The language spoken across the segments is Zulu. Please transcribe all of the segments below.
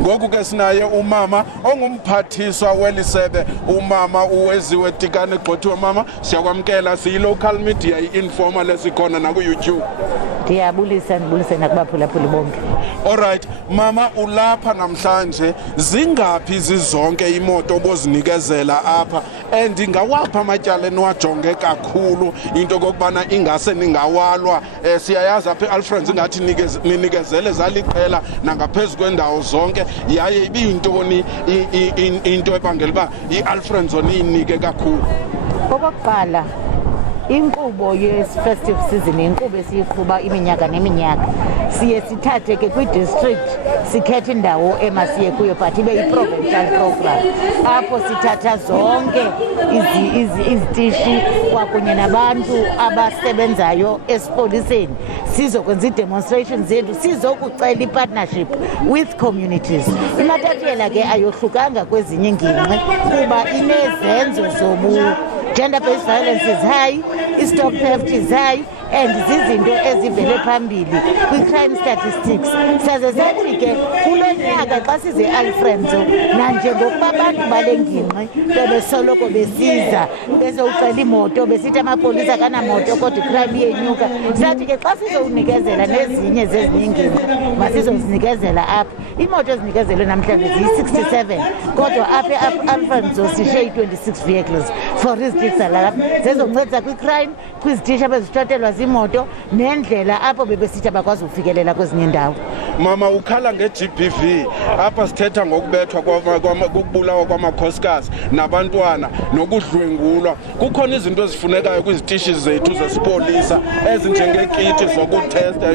ngoku ke sinaye umama ongumphathiswa welisebe umama uweziwe Tikane Gxothiwe. Mama siyakwamkela, siyi-local media i-informal esikhona naku-YouTube. Ndiyabulisa nakubaphulaphuli bonke. Alright mama, ulapha namhlanje, zingaphi zizonke imoto obozinikezela apha and ingawapha amatyala eniwajonge kakhulu into kokubana ingase ningawalwa? Siyayazi apha eAlfred ingathi ninikezele zaliqela nangaphezu kwendawo zonke, yaye ibiyintoni into ebangela uba iAlfred zoniyinike kakhulu? Okokuqala, inkqubo ye-festive season inkqubo esiyiqhuba iminyaka neminyaka. Siye sithathe ke kwi-district sikhethe indawo emasiye kuyo but ibe yi-provincial program apho sithatha zonke izitishi kwakunye nabantu abasebenzayo esipoliseni sizokwenza ii-demonstrations zethu sizokucela i-partnership with communities. iMatatiele ke ayohlukanga kwezinye ingingqi kuba inezenzo gender-based violence is high, stop theft is high, and zizinto ezivele phambili kwi-crime statistics. Saze sathi ke kulo nyaka xa size eAlfredo nanjengokuba abantu bale ngingqi bebesoloko besiza bezocela imoto besithi amapolisa akanamoto kodwa icrime iyenyuka, sathi ke xa sizowunikezela nezinye zezinye ingingqi masizozinikezela apha. Imoto ezinikezelwe namhlanje ziyi-67 kodwa apha eAlfredo sishe i-26 vehicles for izitishi zalapha zezoncedisa kwi-crime, kwizitishi abezithathelwa zimoto nendlela apho bebesithi abakwazi ukufikelela kwezinye ndawo. Mama ukhala nge-GBV apha sithetha ngokubethwa kokubulawa kwamakhosikazi nabantwana nokudlwengulwa. Kukhona izinto ezifunekayo kwizitishi zethu zesipolisa ezinjengekiti zokutesta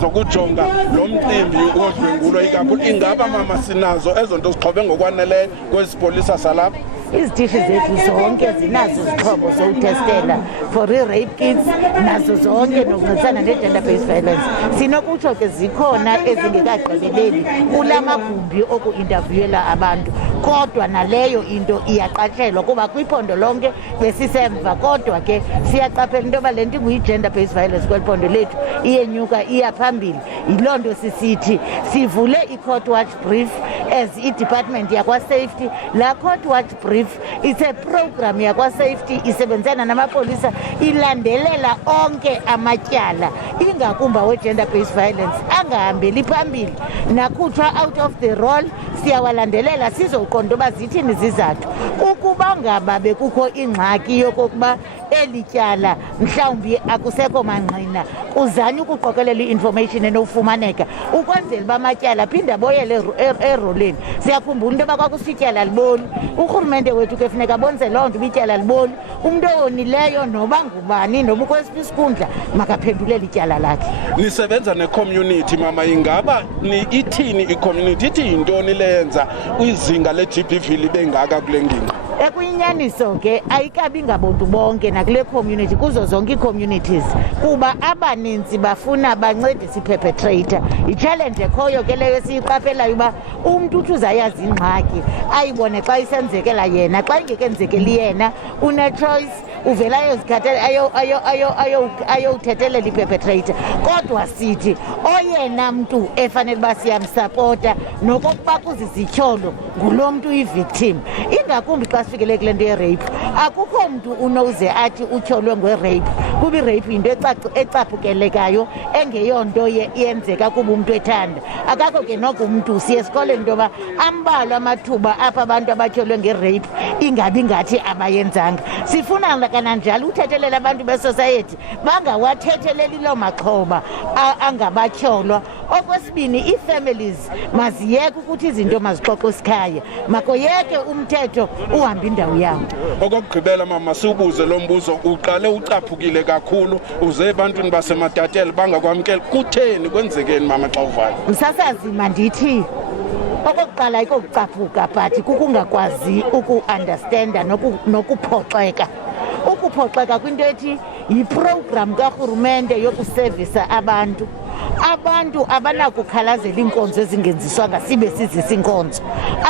zokujonga lo mcimbi wodlwengulo ikakhulu. Ingaba mama sinazo ezo nto zixhobe ngokwaneleyo kwesipolisa salapha? Izitishi zethu zonke zinazo izixhobo zokutestela for i-rape kits nazo zonke nokuncedisana ne-gender-based violence. Sinokutsho ke zikhona ezingekagqibeleli kula magumbi oku-intervyela abantu, kodwa naleyo into iyaqatshelwa kuba kwiphondo lonke besisemva. Kodwa ke siyaqaphela into yoba le nto inguyi-gender-based violence kweli phondo lethu iyenyuka iya phambili. Yiloo nto sisithi sivule i-court watch brief as i-department yakwa-safety. La court watch brief it's a program yakwa-safety isebenzana namapolisa ilandelela onke amatyala ingakumba we-gender-based violence angahambeli phambili nakhutshwa out of the roll. Siyawalandelela sizoqonda uba zithini zizathu. Ukuba ngaba bekukho ingxaki yokokuba eli tyala mhlawumbi akusekho mangqina, uzanye ukuqokelela i-information enofumaneka ukwenzela uba amatyala phinda boyele eroleni. Siyakhumbula into yoba kwakusityala liboli, urhulumente wethu ke funeka bonze loo nto ubityala liboli. Umntu owonileyo noba ngubani noba ukwesiphi isikhundla makaphendulele ityala lakhe. Nisebenza ne-community mama, ingaba ithini i-community, ithi yintoni leyenza kwizinga le-GBV libe ngaka kule ngingqi? Ekuyinyaniso ke ayikabi ngabontu bonke nakule community, kuzo zonke ii-communities kuba abaninzi bafuna bancedise i-perpetrator. Yi-challenge ekhoyo ke leyo siyiqaphelayo uba umntu uthi uzayazi ingxaki ayibone xa isenzekela yena, xa ingekenzekeli yena une-choice uvela ayowuthethelela i-perpetrator. Kodwa sithi oyena mntu efanele uba siyamsapota nokokuba kuzizityholo ngulo mntu uyi-victim, ingakumbi xa sifikele kule nto ye-rape. Akukho mntu unoze athi utyholwe nge-rape kuba i-rape yinto ecaphukelekayo engeyonto yenzeka kuba umntu ethanda. Akakho ke noko umntu siye esikoleni into yoba ambalwa amathuba apha abantu abatyholwe nge-rape ingabi ngathi abayenzanga. Sifuna kananjalo uthethelela abantu besociety bangawathetheleli loo maxhoba angabatyholwa. Okwesibini, ii-families maziyeke ukuthi izinto mazixoxwe esikhaya, makoyeke umthetho uhambe indawo yawo. Okokugqibela mama siubuze lo mbuzo, uqale ucaphukile kakhulu uze ebantwini baseMatatiele bangakwamkeli. Kutheni, kwenzekeni mama xa uvala? Msasazi mandithi okokuqala ayikokucaphuka but kukungakwazi uku-understanda nokuphoxeka. Ukuphoxeka kwinto ethi yiprogram karhulumente yokusevisa abantu. Abantu abanakukhalazela iinkonzo ezingenziswanga sibe sizisa inkonzo.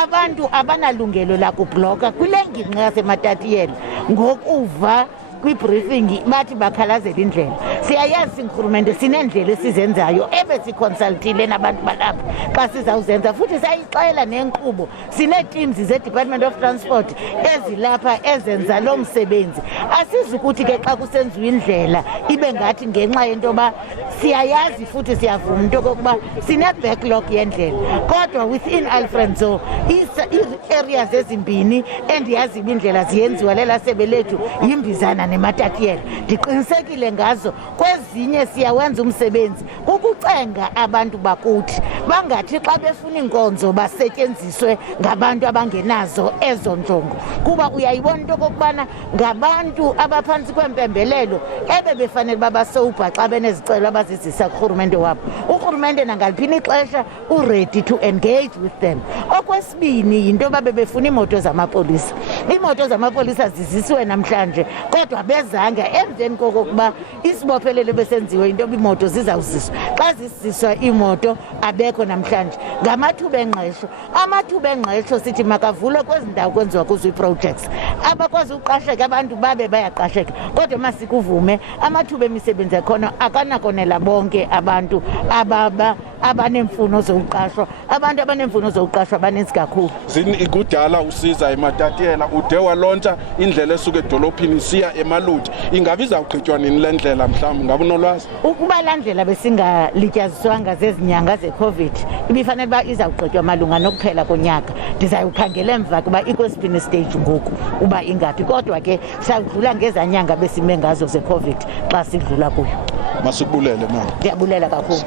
Abantu abanalungelo lakubhloka kule ngingqi yaseMatatiele ngokuva kwi-briefing bathi bakhalazela indlela. Siyayazi singurhulumente sinendlela esizenzayo ebesiconsultile nabantu balapha xa sizawuzenza futhi sayixela nenkqubo. Sinee-teams ze-Department of Transport ezilapha ezenza lo msebenzi. Asizukuthi ke xa kusenziwa indlela ibe ngathi ngenxa yento yoba siyayazi futhi siyavuma into okokuba sine-backlog yendlela. Kodwa within Alfredo ii-areas ezimbini endiyaziyo indlela ziyenziwa lela sebe lethu yimbizana neMatatiyela. Ndiqinisekile ngazo kwezinye siyawenza umsebenzi ukucenga abantu bakuthi bangathi xa befuna inkonzo basetyenziswe ngabantu abangenazo ezo njongo, kuba uyayibona into okokubana ngabantu abaphantsi kwempembelelo befanele babasoba xa benezicelo abazizisa kurhulumente wabo. Urhulumente nangaliphi ixesha uready to engage with them. Okwesibini yinto yoba befuna iimoto zamapolisa. Iimoto zamapolisa zizisiwe namhlanje kodwa bezanga emveni kokokuba isibophelelo besenziwe into yoba iimoto zizawuziswa. Xa zisiswa iimoto abekho namhlanje ngamathuba engqesho. Amathuba engqesho sithi makavulwe kwezi ndawo kwenziwa kuzo ii-projects. Abakwazi uqasheka abantu babe bayaqasheka kodwa masikuvume amathuba emisebenzi ekhona akanakonela bonke abantu abanemfuno zokuqashwa. Abantu abanemfuno zokuqashwa baninzi kakhulu. Kudala usiza eMatatiyela ude walontsha indlela esuka edolophini siya eMaluti. Ingabe izawugqitywa nini le ndlela mhlawumbi? Ngabe unolwazi? Ukuba laa ndlela besingalityaziswanga zezi nyanga ze-COVID ibifanele uba izawugqitywa malunga nokuphela konyaka. Ndizayukhangela emva kuba ikwesiphi stage ngoku uba ingaphi, kodwa ke sawudlula ngezaa nyanga besime ngazo ze-COVID xa sidlula kuyo. Masikubulele mama. Ndiyabulela kakhulu.